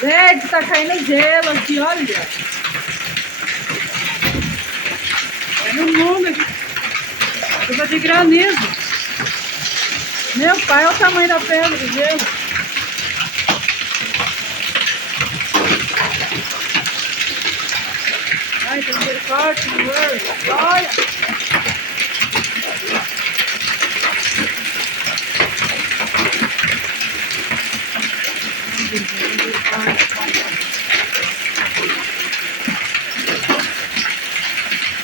Gente, tá caindo gelo aqui, olha. É no mundo aqui. Chuva de granizo. Meu pai, olha o tamanho da pedra do gelo. Ai, tem misericórdia, Senhor. Olha.